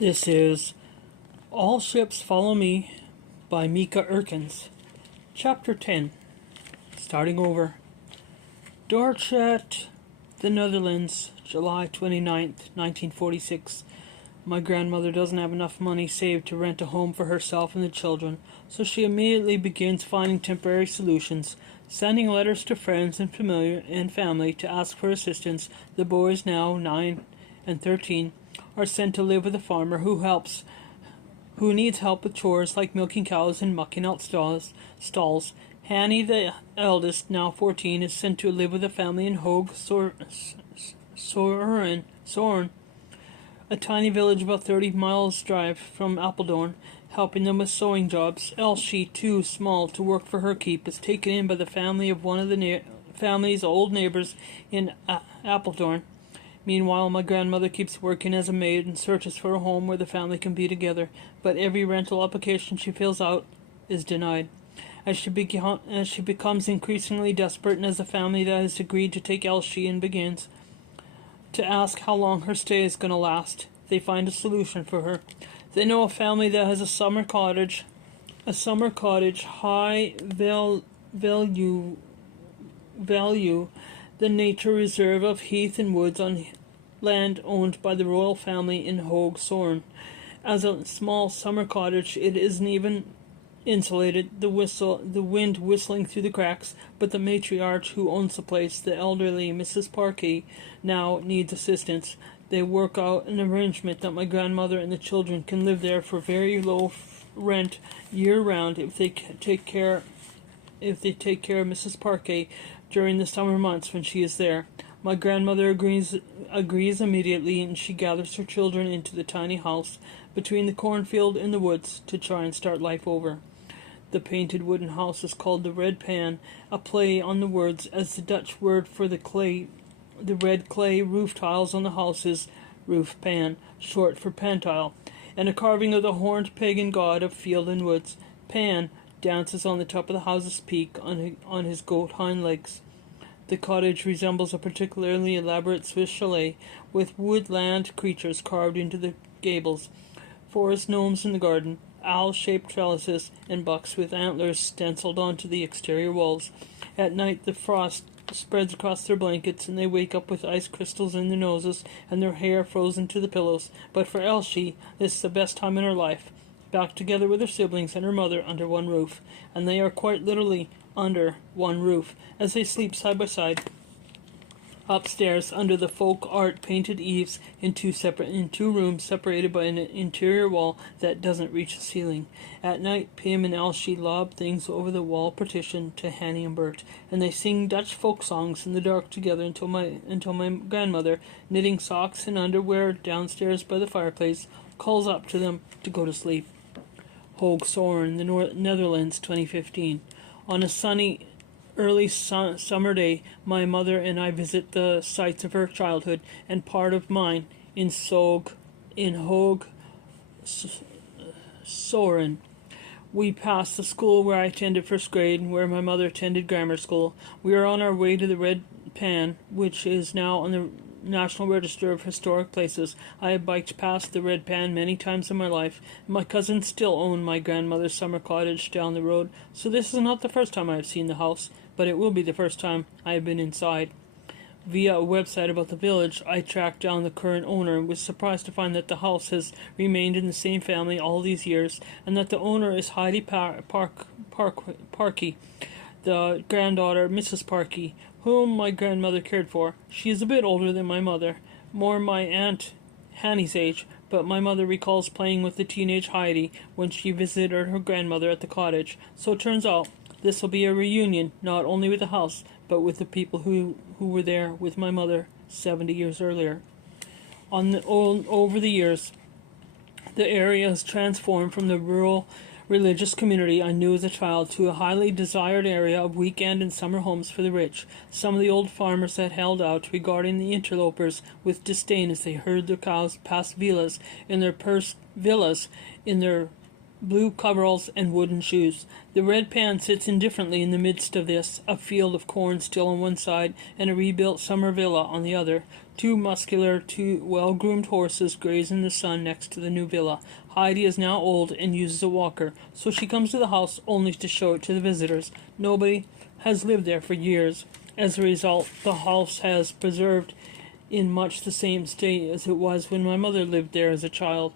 This is All Ships Follow Me by Mieke Eerkens. Chapter 10. Starting over. Dordrecht, the Netherlands, July 29th, 1946. My grandmother doesn't have enough money saved to rent a home for herself and the children, so she immediately begins finding temporary solutions, sending letters to friends and family to ask for assistance. The boys, now 9 and 13, are sent to live with a farmer who needs help with chores like milking cows and mucking out stalls. Hanny, the eldest, now 14, is sent to live with a family in Hoog Soren, a tiny village about 30 miles drive from Apeldoorn, helping them with sewing jobs. Elsie, too small to work for her keep, is taken in by the family of one of the family's old neighbors in Apeldoorn. Meanwhile, my grandmother keeps working as a maid and searches for a home where the family can be together, but every rental application she fills out is denied. As she becomes increasingly desperate, and as the family that has agreed to take Elsie in begins to ask how long her stay is going to last, they find a solution for her. They know a family that has a summer cottage, high value, the nature reserve of heath and woods on land owned by the royal family in Hoog Soren. As a small summer cottage, it isn't even insulated, the wind whistling through the cracks, but the matriarch who owns the place, the elderly Mrs. Parkey, now needs assistance. They work out an arrangement that my grandmother and the children can live there for very low rent year-round if they take care of Mrs. Parkey during the summer months when she is there. My grandmother agrees immediately, and she gathers her children into the tiny house between the cornfield and the woods to try and start life over. The painted wooden house is called the Red Pan, a play on the words, as the Dutch word for the red clay roof tiles on the house is roof pan, short for pantile, and a carving of the horned pagan god of field and woods. Pan dances on the top of the house's peak on his goat hind legs. The cottage resembles a particularly elaborate Swiss chalet, with woodland creatures carved into the gables, forest gnomes in the garden, owl-shaped trellises, and bucks with antlers stenciled onto the exterior walls. At night the frost spreads across their blankets, and they wake up with ice crystals in their noses and their hair frozen to the pillows. But for Elsie, this is the best time in her life, back together with her siblings and her mother under one roof, and they are quite literally under one roof, as they sleep side by side upstairs under the folk art painted eaves in two rooms separated by an interior wall that doesn't reach the ceiling. At night, Pim and Elsie lob things over the wall partition to Hanny and Bert, and they sing Dutch folk songs in the dark together until my grandmother, knitting socks and underwear downstairs by the fireplace, calls up to them to go to sleep. Hoog Soren, the Netherlands, 2015. On a sunny early summer day, my mother and I visit the sites of her childhood and part of mine in Hoog Soren. We pass the school where I attended first grade and where my mother attended grammar school. We are on our way to the Red Pan, which is now on the National Register of Historic Places. I have biked past the Red Pan many times in my life. My cousins still own my grandmother's summer cottage down the road, so this is not the first time I have seen the house, but it will be the first time I have been inside. Via a website about the village, I tracked down the current owner and was surprised to find that the house has remained in the same family all these years, and that the owner is Heidi Parkey, the granddaughter Mrs. Parkey, whom my grandmother cared for. She is a bit older than my mother, more my Aunt Hanny's age, but my mother recalls playing with the teenage Heidi when she visited her grandmother at the cottage. So it turns out this will be a reunion, not only with the house, but with the people who were there with my mother 70 years earlier. Over the years, the area has transformed from the rural religious community I knew as a child to a highly desired area of weekend and summer homes for the rich. Some of the old farmers had held out, regarding the interlopers with disdain as they herd their cows past villas in their blue coveralls, and wooden shoes. The red pan sits indifferently in the midst of this, a field of corn still on one side, and a rebuilt summer villa on the other. Two muscular, well-groomed horses graze in the sun next to the new villa. Heidi is now old and uses a walker, so she comes to the house only to show it to the visitors. Nobody has lived there for years. As a result, the house has preserved in much the same state as it was when my mother lived there as a child.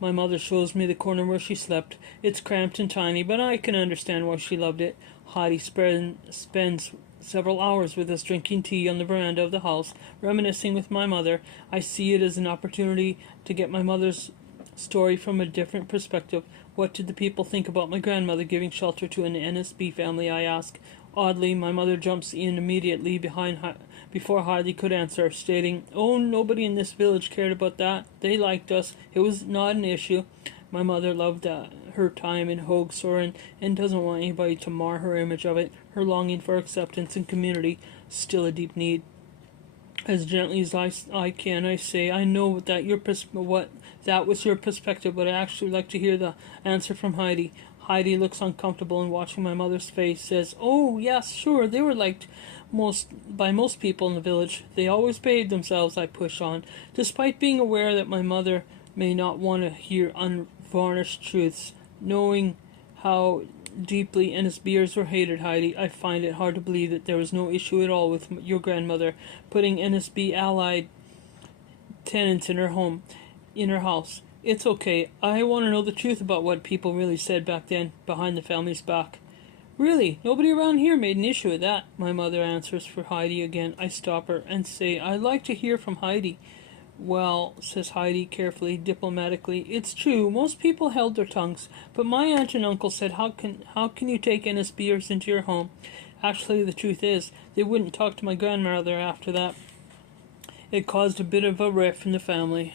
My mother shows me the corner where she slept. It's cramped and tiny, but I can understand why she loved it. Heidi spends several hours with us drinking tea on the veranda of the house, reminiscing with my mother. I see it as an opportunity to get my mother's story from a different perspective. What did the people think about my grandmother giving shelter to an NSB family, I ask. Oddly, my mother jumps in immediately before Heidi could answer, stating, "Oh, nobody in this village cared about that. They liked us. It was not an issue." My mother loved her time in Hoag Soren and doesn't want anybody to mar her image of it. Her longing for acceptance and community, still a deep need. As gently as I can, I say, "I know that that was your perspective, but I actually like to hear the answer from Heidi." Heidi looks uncomfortable and, watching my mother's face, says, "Oh, yes, sure, they were liked by most people in the village. They always behaved themselves," I push on, despite being aware that my mother may not want to hear unvarnished truths. Knowing how deeply NSBers were hated, Heidi, I find it hard to believe that there was no issue at all with your grandmother putting NSB allied tenants in her house. It's okay. I want to know the truth about what people really said back then, behind the family's back. Really, nobody around here made an issue of that, my mother answers for Heidi again. I stop her and say, "I'd like to hear from Heidi." "Well," says Heidi carefully, diplomatically, "it's true, most people held their tongues, but my aunt and uncle said, how can you take NSBers into your home?" Actually, the truth is, they wouldn't talk to my grandmother after that. It caused a bit of a rift in the family.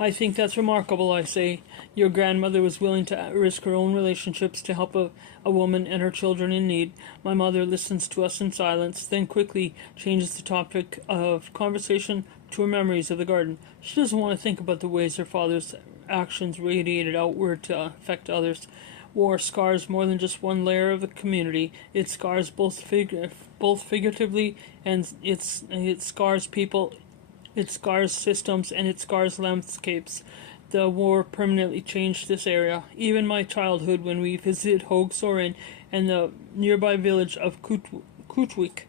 "I think that's remarkable," I say. "Your grandmother was willing to risk her own relationships to help a woman and her children in need." My mother listens to us in silence, then quickly changes the topic of conversation to her memories of the garden. She doesn't want to think about the ways her father's actions radiated outward to affect others. War scars more than just one layer of the community. It scars both figuratively, and it scars people. It scars systems, and it scars landscapes. The war permanently changed this area. Even my childhood, when we visited Hoag Soren and the nearby village of Kutwik,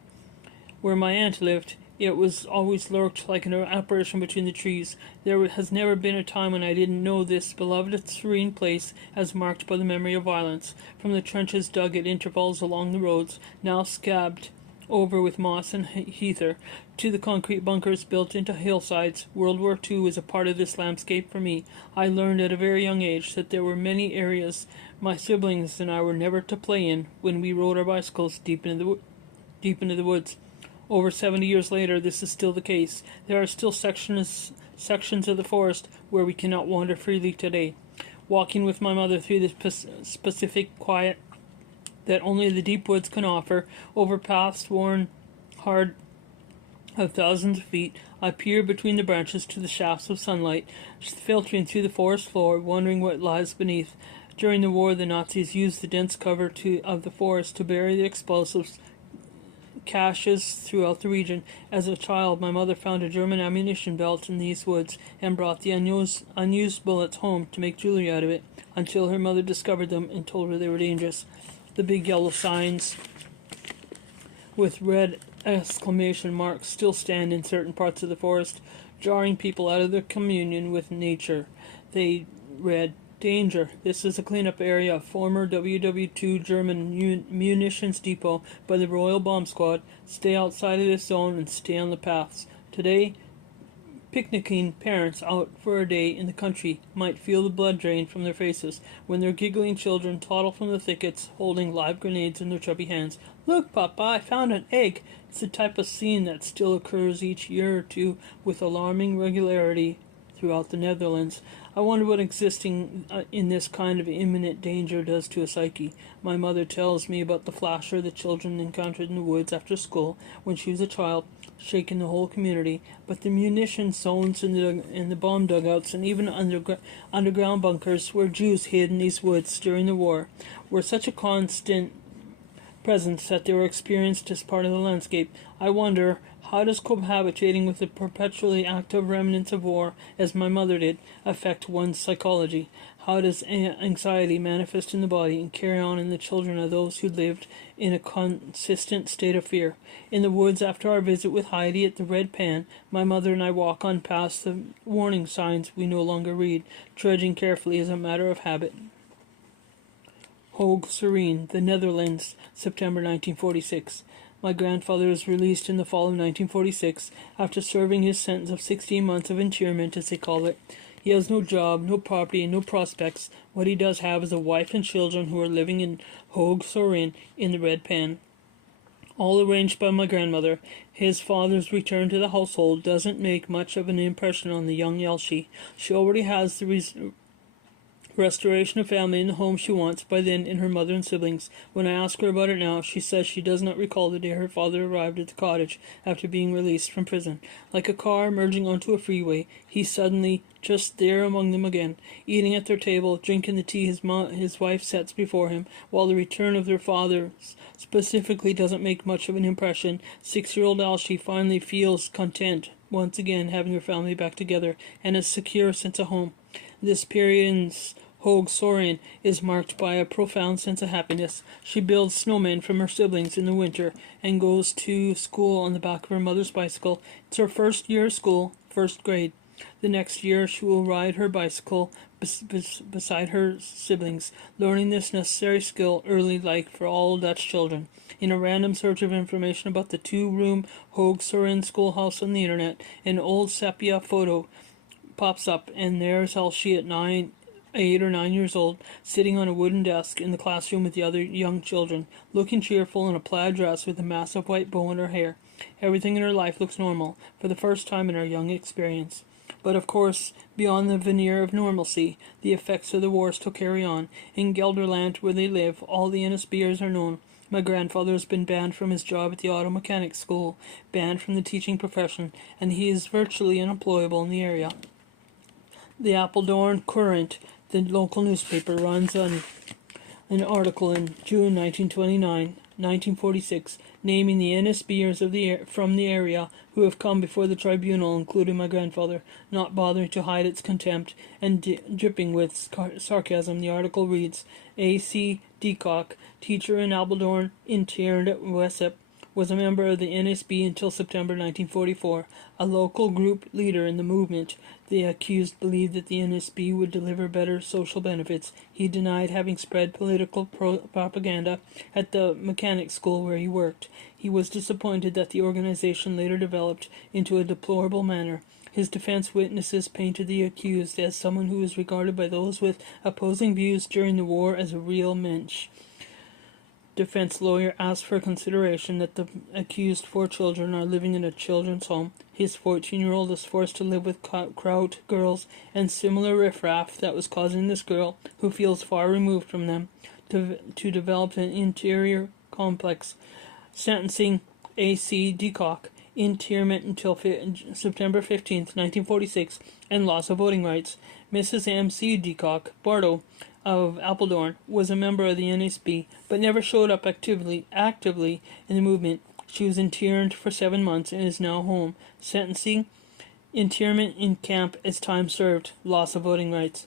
where my aunt lived, it was always lurked like an apparition between the trees. There has never been a time when I didn't know this beloved serene place as marked by the memory of violence. From the trenches dug at intervals along the roads, now scabbed over with moss and heather, to the concrete bunkers built into hillsides, World War II was a part of this landscape for me. I learned at a very young age that there were many areas my siblings and I were never to play in when we rode our bicycles deep into the woods. Over 70 years later, this is still the case. There are still sections of the forest where we cannot wander freely today. Walking with my mother through this specific quiet that only the deep woods can offer, over paths worn hard of thousands of feet, I peer between the branches to the shafts of sunlight filtering through the forest floor, wondering what lies beneath. During the war, the Nazis used the dense cover of the forest to bury the explosives caches throughout the region. As a child, my mother found a German ammunition belt in these woods and brought the unused bullets home to make jewelry out of it, until her mother discovered them and told her they were dangerous. The big yellow signs with red exclamation marks still stand in certain parts of the forest, jarring people out of their communion with nature. They read, "Danger. This is a cleanup area, former WW2 German munitions depot by the Royal Bomb Squad. Stay outside of this zone and stay on the paths." Today, picnicking parents out for a day in the country might feel the blood drain from their faces when their giggling children toddle from the thickets holding live grenades in their chubby hands. "Look, Papa, I found an egg." It's the type of scene that still occurs each year or two with alarming regularity throughout the Netherlands. I wonder what existing in this kind of imminent danger does to a psyche. My mother tells me about the flasher the children encountered in the woods after school when she was a child. shaking the whole community, but the munition zones and the bomb dugouts and even underground bunkers where Jews hid in these woods during the war were such a constant presence that they were experienced as part of the landscape. I wonder, how does cohabitating with the perpetually active remnants of war, as my mother did, affect one's psychology? How does anxiety manifest in the body and carry on in the children of those who lived in a consistent state of fear? In the woods after our visit with Heidi at the Red Pan, my mother and I walk on past the warning signs we no longer read, trudging carefully as a matter of habit. Hoog Serene, the Netherlands, September 1946. My grandfather was released in the fall of 1946 after serving his sentence of 16 months of internment, as they call it. He has no job, no property, and no prospects. What he does have is a wife and children who are living in Hoog Serene in the Red Pan. All arranged by my grandmother. His father's return to the household doesn't make much of an impression on the young Elsie. She already has the restoration of family in the home she wants by then in her mother and siblings. When I ask her about it now, she says she does not recall the day her father arrived at the cottage after being released from prison. Like a car merging onto a freeway, he's suddenly just there among them again, eating at their table, drinking the tea his wife sets before him, while the return of their father specifically doesn't make much of an impression. 6-year-old Elsie finally feels content once again having her family back together and a secure sense of home. This period in Hoog Serene is marked by a profound sense of happiness. She builds snowmen from her siblings in the winter and goes to school on the back of her mother's bicycle. It's her first year of school, first grade. The next year she will ride her bicycle beside her siblings, learning this necessary skill early, like for all Dutch children. In a random search of information about the 2-room Hoog Serene schoolhouse on the internet, an old sepia photo pops up, and there's Elsie at 8 or 9 years old, sitting on a wooden desk in the classroom with the other young children, looking cheerful in a plaid dress with a massive white bow in her hair. Everything in her life looks normal, for the first time in her young experience. But of course, beyond the veneer of normalcy, the effects of the war still carry on. In Gelderland, where they live, all the NSBers are known. My grandfather has been banned from his job at the auto mechanic school, banned from the teaching profession, and he is virtually unemployable in the area. The Apeldoorn Courant, the local newspaper, runs on an article in June 1946, naming the NSBers from the area who have come before the tribunal, including my grandfather, not bothering to hide its contempt and dripping with sarcasm. The article reads, A.C. Decock, teacher in Apeldoorn, interned at Wessep, was a member of the NSB until September 1944, a local group leader in the movement. The accused believed that the NSB would deliver better social benefits. He denied having spread political propaganda at the mechanic school where he worked. He was disappointed that the organization later developed into a deplorable manner. His defense witnesses painted the accused as someone who was regarded by those with opposing views during the war as a real mensch. Defense lawyer asked for consideration that the accused 4 children are living in a children's home. His 14-year-old is forced to live with kraut girls and similar riffraff that was causing this girl, who feels far removed from them, to develop an interior complex. Sentencing A.C. Decock, internment until September 15th, 1946, and loss of voting rights. Mrs. M.C. Decock, Bardo, of Apeldoorn, was a member of the NSB, but never showed up actively in the movement. She was interned for 7 months and is now home. Sentencing, internment in camp as time served, loss of voting rights.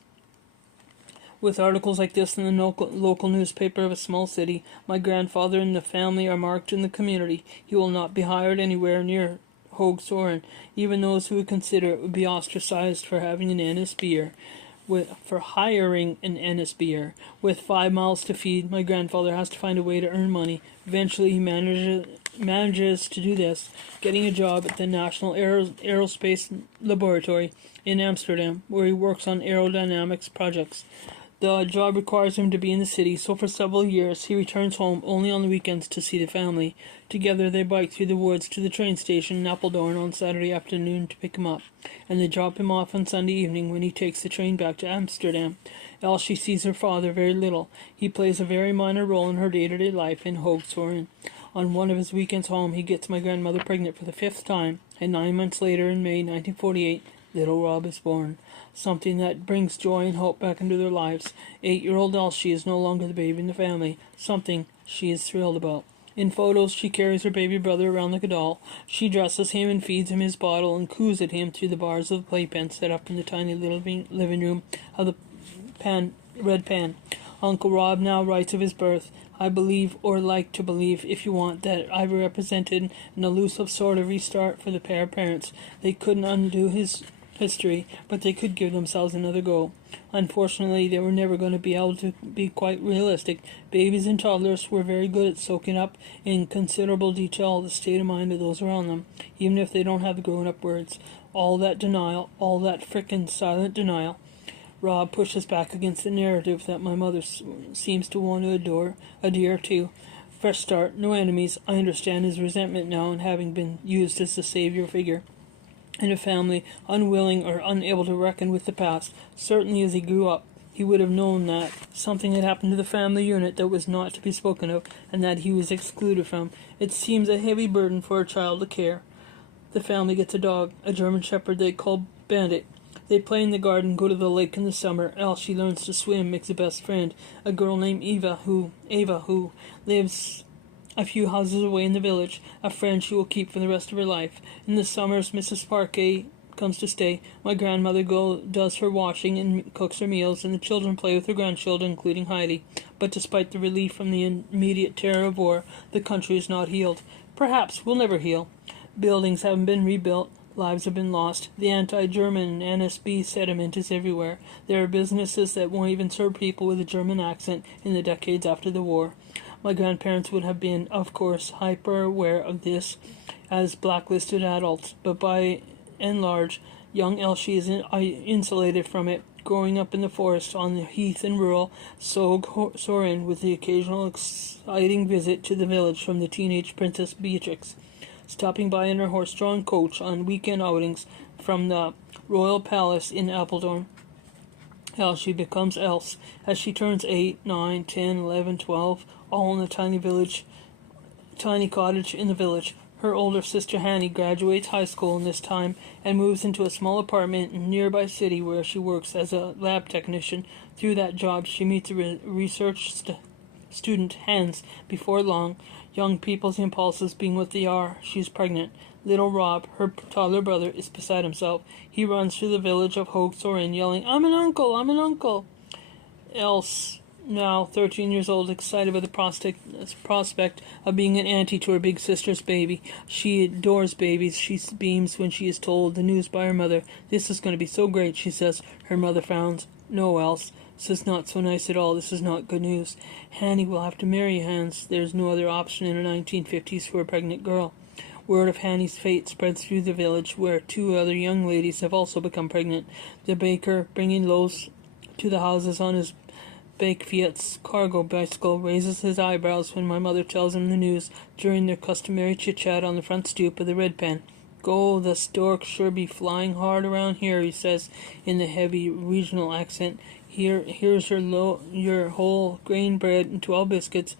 With articles like this in the local newspaper of a small city, my grandfather and the family are marked in the community. He will not be hired anywhere near Hoog Serene. Even those who would consider it would be ostracized for having an NSBer. For hiring an NSBer. With 5 mouths to feed, my grandfather has to find a way to earn money. Eventually he manages to do this, getting a job at the National Aerospace Laboratory in Amsterdam, where he works on aerodynamics projects. The job requires him to be in the city, so for several years he returns home only on the weekends to see the family. Together they bike through the woods to the train station in Apeldoorn on Saturday afternoon to pick him up, and they drop him off on Sunday evening when he takes the train back to Amsterdam. Elsie sees her father very little. He plays a very minor role in her day-to-day life in Hoog Serene. On one of his weekends home, he gets my grandmother pregnant for the 5th time, and 9 months later, in May 1948, little Rob is born. Something that brings joy and hope back into their lives. 8-year-old Elsie is no longer the baby in the family, something she is thrilled about. In photos, she carries her baby brother around like a doll. She dresses him and feeds him his bottle and coos at him through the bars of the playpen set up in the tiny little living room of the red pan. Uncle Rob now writes of his birth. I believe, or like to believe, if you want, that I represented an elusive sort of restart for the pair of parents. They couldn't undo his history, but they could give themselves another go. Unfortunately, they were never going to be able to be quite realistic. Babies and toddlers were very good at soaking up in considerable detail the state of mind of those around them, even if they don't have the grown-up words. All that denial, all that frickin' silent denial. Rob pushes back against the narrative that my mother seems to want to adhere to. Fresh start, no enemies. I understand his resentment now in having been used as the savior figure in a family unwilling or unable to reckon with the past. Certainly as he grew up, he would have known that something had happened to the family unit that was not to be spoken of, and that he was excluded from. It seems a heavy burden for a child to care. The family gets a dog, a German shepherd they call Bandit. They play in the garden, go to the lake in the summer. Elsie learns to swim, makes a best friend, a girl named Ava who lives a few houses away in the village, a friend she will keep for the rest of her life. In the summers, Mrs. Parquet comes to stay. My grandmother does her washing and cooks her meals, and the children play with her grandchildren, including Heidi. But despite the relief from the immediate terror of war, the country is not healed. Perhaps will never heal. Buildings haven't been rebuilt. Lives have been lost. The anti-German NSB sediment is everywhere. There are businesses that won't even serve people with a German accent in the decades after the war. My grandparents would have been, of course, hyper-aware of this as blacklisted adults, but by and large, young Elsie is insulated from it, growing up in the forest, on the heath in rural Sorin, with the occasional exciting visit to the village from the teenage Princess Beatrix, stopping by in her horse-drawn coach on weekend outings from the Royal Palace in Appledorn. Elsie becomes Else as she turns 8, 9, 10, 11, 12, all in a tiny cottage in the village. Her older sister Hanny graduates high school in this time and moves into a small apartment in a nearby city where she works as a lab technician. Through that job, she meets a research student, Hans. Before long, young people's impulses being what they are, she's pregnant. Little Rob, her toddler brother, is beside himself. He runs through the village of Hogue Sorin, yelling, I'm an uncle! I'm an uncle! Else, now 13 years old, excited by the prospect of being an auntie to her big sister's baby. She adores babies. She beams when she is told the news by her mother. This is going to be so great, she says. Her mother frowns. No, Else. This is not so nice at all. This is not good news. Hanny will have to marry Hans. There's no other option in the 1950s for a pregnant girl. Word of Hanny's fate spreads through the village, where 2 other young ladies have also become pregnant. The baker, bringing loaves to the houses on his Bake Fiat's cargo bicycle, raises his eyebrows when my mother tells him the news during their customary chit-chat on the front stoop of the red pen. Go, the stork sure be flying hard around here, he says in the heavy regional accent. Here's your whole grain bread and 12 biscuits,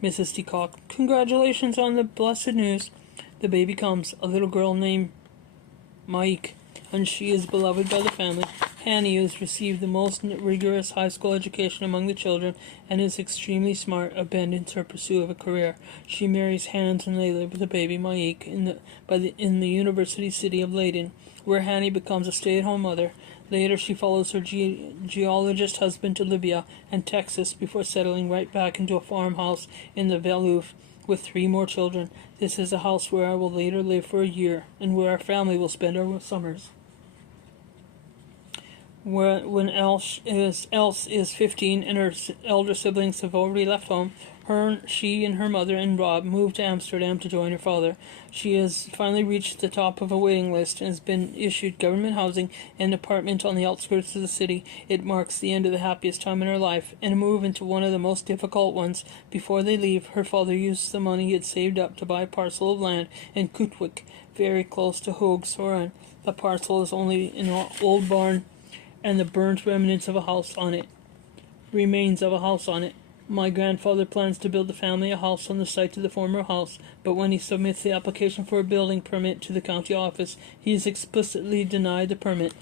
Mrs. Decock. Congratulations on the blessed news. The baby comes, a little girl named Mieke, and she is beloved by the family. Hanny has received the most rigorous high school education among the children and is extremely smart, abandons her pursuit of a career. She marries Hans and they live with the baby Mieke in the university city of Leiden, where Hanny becomes a stay-at-home mother. Later she follows her geologist husband to Libya and Texas before settling right back into a farmhouse in the Veluwe with 3 more children. This is a house where I will later live for a year, and where our family will spend our summers. When Else is 15 and her elder siblings have already left home, she and her mother and Rob moved to Amsterdam to join her father. She has finally reached the top of a waiting list and has been issued government housing and an apartment on the outskirts of the city. It marks the end of the happiest time in her life, and a move into one of the most difficult ones. Before they leave, her father uses the money he had saved up to buy a parcel of land in Kutwijk, very close to Hoog Soren. The parcel is only an old barn and the burnt remains of a house on it. My grandfather plans to build the family a house on the site of the former house, but when he submits the application for a building permit to the county office, he is explicitly denied the permit.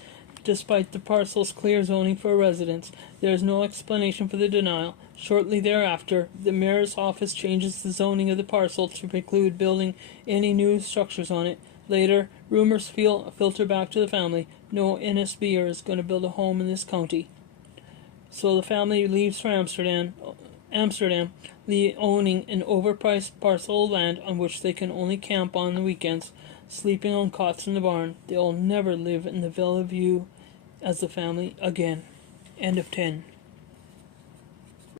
Despite the parcel's clear zoning for a residence, there is no explanation for the denial. Shortly thereafter, the mayor's office changes the zoning of the parcel to preclude building any new structures on it. Later, rumors filter back to the family. No NSBer is going to build a home in this county. So the family leaves for Amsterdam, owning an overpriced parcel of land on which they can only camp on the weekends, sleeping on cots in the barn. They'll never live in the Villa View as a family again. End of 10.